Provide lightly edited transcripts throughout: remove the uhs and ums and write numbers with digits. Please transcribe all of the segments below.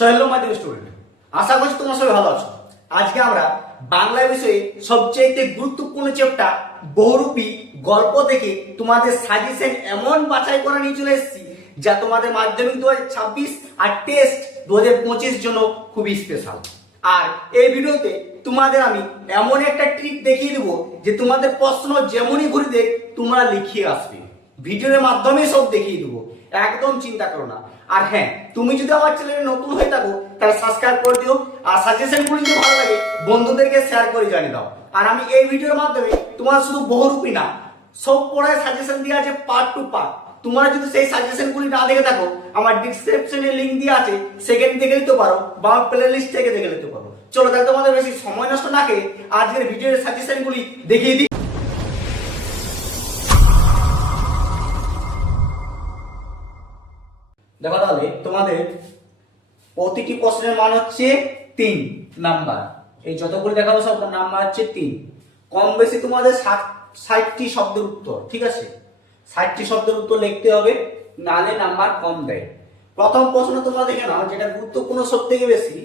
Hello my dear student, আশা করছি তোমরা সবাই ভালো আছো। আজকে আমরা বাংলা বিষয়ে সবচেয়ে গুরুত্বপূর্ণ চ্যাপ্টার বহুরূপী গল্প থেকে তোমাদের সাজেশন এমন বাছাই করে নিয়ে চলে এসেছি যা তোমাদের মাধ্যমিক 2026 আর টেস্ট 2025 জন্য খুবই স্পেশাল। আর এই ভিডিওতে তোমাদের আমি এমন একটা ট্রিক দেখিয়ে দেবো যে তোমাদের প্রশ্ন যেমনই ঘুরে দেখ তোমরা লিখিয়ে আসবে। ভিডিওর মাধ্যমে সব দেখিয়ে দেবো, একদম চিন্তা করো না। আর হ্যাঁ, তুমি যদি আমার চ্যানেলে নতুন হয়ে থাকো তাহলে সাবস্ক্রাইব করে দিও, আর সাজেশনগুলো যদি ভালো লাগে বন্ধুদেরকে শেয়ার করে জানিয়ে দাও। আর আমি এই ভিডিওর মাধ্যমে তোমার শুধু বহুরূপী না, সব পড়ায় সাজেশন দেওয়া আছে পার্ট টু পার্ট। তোমরা যদি সেই সাজেশনগুলি না দেখে থাকো আমার ডিসক্রিপশনে লিংক দেওয়া আছে, সেখানে দেখে নিতে পারো বা প্লে লিস্ট থেকে দেখে নিতে পারো। চলো তাহলে তোমাদের বেশি সময় নষ্ট না করে আজকের ভিডিওর সাজেশনগুলি দেখিয়ে দিই। দেখো তাহলে তোমাদের প্রতিটি প্রশ্নের মান হচ্ছে 3 নাম্বার। এই যতগুলো দেখাবো সব নাম্বার হচ্ছে 3। কম বেশি তোমাদের 60টি শব্দের উত্তর, ঠিক আছে? 60টি শব্দের উত্তর লিখতে হবে, নালে নাম্বার কম দেয়। প্রথম প্রশ্ন তোমরা দেখে নাও, যেটা গুরুত্বপূর্ণ সব থেকে বেশি।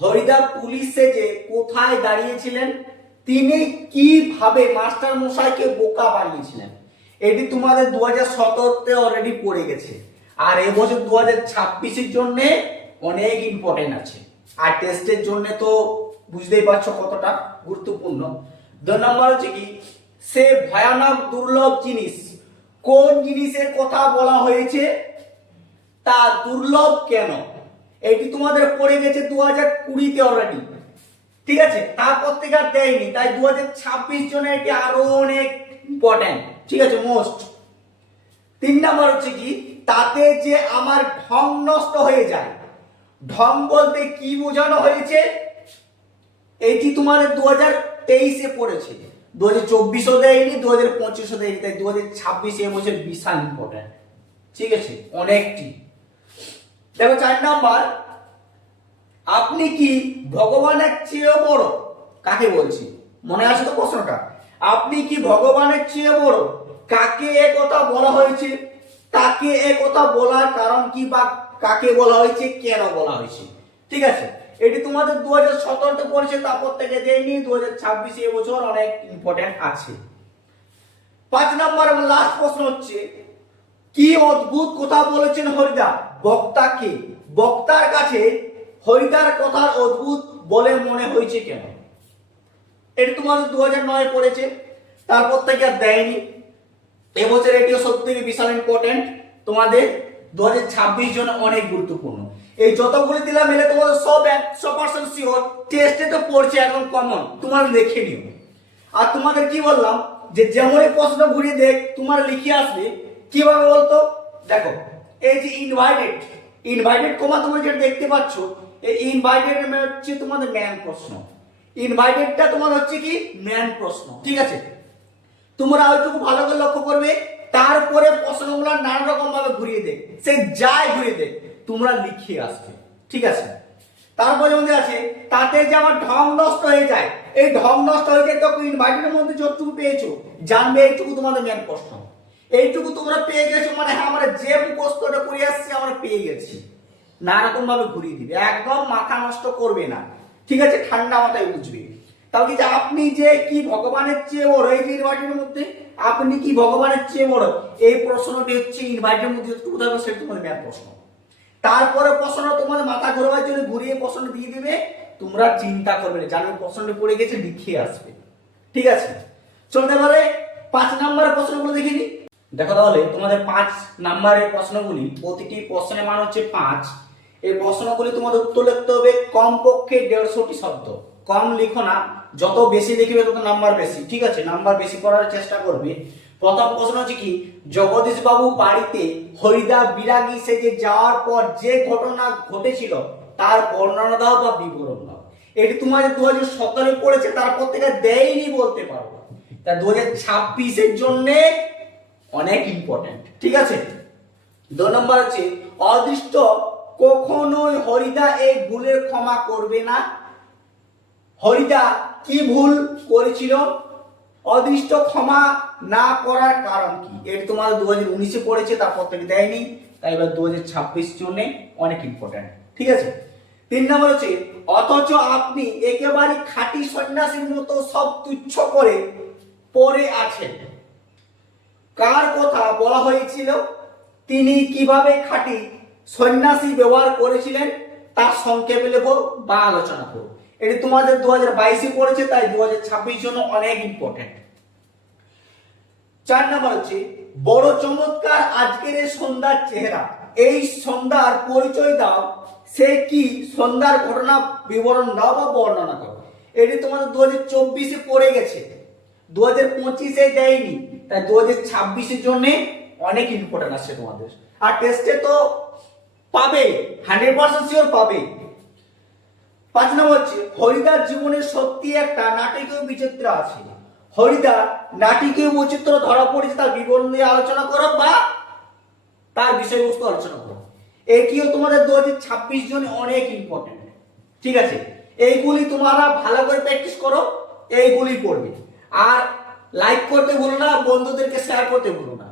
হরিদা পুলিশ সেজে কোথায় দাঁড়িয়েছিলেন? তিনি কিভাবে মাস্টার মশাইকে বোকা বানিয়েছিলেন? এটি তোমাদের 2017-তে অলরেডি পড়ে গেছে, আর এবছর 2026-এর জন্য অনেক ইম্পর্টেন্ট আছে। আর টেস্টের জন্য তো বুঝতেই পারছো কতটা গুরুত্বপূর্ণ। 2 নম্বর হচ্ছে কি, সে ভয়ানক দুর্লভ জিনিস। কোন জিনিসের কথা বলা হয়েছে? তা দুর্লভ কেন? এটি তোমাদের পড়ে গেছে 2020-তে অলরেডি, ঠিক আছে? তারপর থেকে আর দেয়নি, তাই 2026 জন্য এটি আরো অনেক ইম্পর্টেন্ট, ঠিক আছে, মোস্ট। 3 নম্বর হচ্ছে কি, তাতে যে আমার ঢং নষ্ট হয়ে যায়। ঢং বলতে কি বোঝানো হয়েছে? এটি তোমাদের 2023-এ পড়েছে, 2024-ও দেয়নি, 2025-ও দেয়নি, তাই 2026 এবছর বিশাল ইম্পর্টেন্ট, ঠিক আছে, অনেকটি। দেখো 4 নাম্বার, আপনি কি ভগবানের চেয়েও বড়? কাকে বলছি? মনে আছে তো প্রশ্নটা? আপনি কি ভগবানের চেয়ে বড়? কাকে এ কথা বলা হয়েছে? তাকে এ কথা বলার কারণ কি, বা কাকে বলা হয়েছে, কেন বলা হয়েছে, ঠিক আছে? এটি তোমাদের 2017-তে পড়েছে, তারপর থেকে দেয়নি, 2026 এবছর অনেক ইম্পর্টেন্ট আছে। 5 নম্বর এবং লাস্ট প্রশ্ন হচ্ছে, কি অদ্ভুত কথা বলেছেন হরিদা বক্তাকে? বক্তার কাছে হরিদার কথার অদ্ভুত বলে মনে হয়েছে কেন? এটি তোমাদের 2009-এ পড়েছে, তারপর থেকে আর দেয়নি। এবছর এটিও সব থেকে বিশাল ইম্পর্টেন্ট, তোমাদের 2026 জন্য অনেক গুরুত্বপূর্ণ। এই যতগুলি দিলাম এলে তোমাদের সব 100% শিওর টেস্টে তো পড়ছে, একদম কমন, তোমরা দেখে নিও। আর তোমাদের কি বললাম যে যেমনই প্রশ্ন ঘুরিয়ে দেখ তোমার লিখে আসবে। কিভাবে বলতো? দেখো, এই যে ইনভাইটেড কমা তোমরা যেটা দেখতে পাচ্ছ, এই ইনভাইটেড হচ্ছে তোমাদের ম্যান প্রশ্ন। ইনভাইটেডটা তোমার হচ্ছে কি ম্যান প্রশ্ন, ঠিক আছে? তোমরা ওইটুকু ভালো করে লক্ষ্য করবে। তারপরে প্রশ্নগুলো নানা রকম ভাবে ঘুরিয়ে দেখ, সে যাই ঘুরিয়ে দেখ তোমরা লিখিয়ে আসবে, ঠিক আছে? তারপরে মধ্যে আছে, তাতে যে আমার ঢং নষ্ট হয়ে যায়। এই ঢং নষ্ট হয়ে যায় তখন ইনভাইটেডের মধ্যে যতটুকু পেয়েছো জানবে, এইটুকু তোমাদের মেন প্রশ্ন। এইটুকু তোমরা পেয়ে গেছো মানে হ্যাঁ, আমরা যে মুখস্থটা করে আসছি আমরা পেয়ে গেছি। নানা রকম ভাবে ঘুরিয়ে দিবে, একদম মাথা নষ্ট করবে না, ঠিক আছে? ঠান্ডা মাথায় বুঝবে। তাও কি যে আপনি যে কি ভগবানের চেয়ে বড়, এই যে ইনভাইটের মধ্যে আপনি কি ভগবানের চেয়ে বড়, এই প্রশ্নটি হচ্ছে ইনভাইটের মধ্যে যতটুকু থাকবে সেটা তোমাদের মেন প্রশ্ন। তারপরে প্রশ্ন তোমাদের মাথা ঘোরাবার জন্য ঘুরিয়ে প্রশ্ন দিয়ে দিবে, তোমরা চিন্তা করবে না, জানবে প্রশ্নটি পড়ে গেছে, লিখিয়ে আসবে, ঠিক আছে? চলতে পারে 5 নম্বরের প্রশ্নগুলো দেখে নিই। দেখো তাহলে তোমাদের 5 নম্বরের প্রশ্নগুলি, প্রতিটি প্রশ্নের মান হচ্ছে 5। এই প্রশ্নগুলি তোমাদের উত্তর লিখতে হবে কমপক্ষে 150টি শব্দ। কম লিখো না, যত বেশি লিখবে তত নাম্বার বেশি, ঠিক আছে? নাম্বার বেশি করার চেষ্টা করবে। প্রথম প্রশ্ন হচ্ছে কি, জগদীশ বাবু বাড়িতে হরিদা বিরাগী সেজে যাওয়ার পর যে ঘটনা ঘটেছিল তার বর্ণনা দাও বা বিবরণ দাও। এটি তোমাদের 2017-এ পড়েছে, তারপর থেকে দেয়নি বলতে পারবো, তা 2026-এর জন্য অনেক ইম্পর্টেন্ট, ঠিক আছে? 2 নম্বর হচ্ছে, অদৃষ্ট কখনোই হরিদা এই ভুলের ক্ষমা করবে না। হরিদা কি ভুল করেছিল? অদৃষ্ট ক্ষমা না করার কারণ কি? এটি তোমাদের 2019-এ পড়েছে, তারপর থেকে দেয়নি, তাই এবার 2026 জন্য অনেক ইম্পর্টেন্ট। ঠিক আছে। 3 নম্বর হচ্ছে অথচ আপনি একেবারে খাঁটি সন্ন্যাসীর মতো সব তুচ্ছ করে পড়ে আছেন। কার কথা বলা হয়েছিল? তিনি কিভাবে খাঁটি সন্ন্যাসী ব্যবহার করেছিলেন তার সংক্ষেপে লেখো বা আলোচনা করো। এটি তোমাদের 2022 পড়েছে, তাই 2026 জন্য অনেক ইম্পর্টেন্ট। 4 নম্বর হচ্ছে বড় চমৎকার আজকের এই সন্ধ্যার চেহারা। এই সন্ধ্যার পরিচয় দাও, সে কি সন্ধ্যার ঘটনা বিবরণ দাও বা বর্ণনা করো। এটি তোমাদের 2024 পড়ে গেছে, 2025 দেয়নি, তাই 2026 জন্য অনেক ইম্পর্টেন্ট আছে তোমাদের। আর টেস্টে তো পাবে, 100% শিওর পাবে। 5 নম্বর হচ্ছে হরিদার জীবনে সত্যি একটা নাটকীয় বিচিত্র আছে। হরিদার নাটকীয় বৈচিত্র্য ধরা পড়েছে, তার বিবরণ নিয়ে আলোচনা করো বা তার বিষয়বস্তু আলোচনা করো। এটিও তোমাদের 2026 জন্য অনেক ইম্পর্টেন্ট। ঠিক আছে, এইগুলি তোমরা ভালো করে প্র্যাকটিস করো, এইগুলি পড়বে। আর লাইক করতে ভুলো না, বন্ধুদেরকে শেয়ার করতে ভুলো না।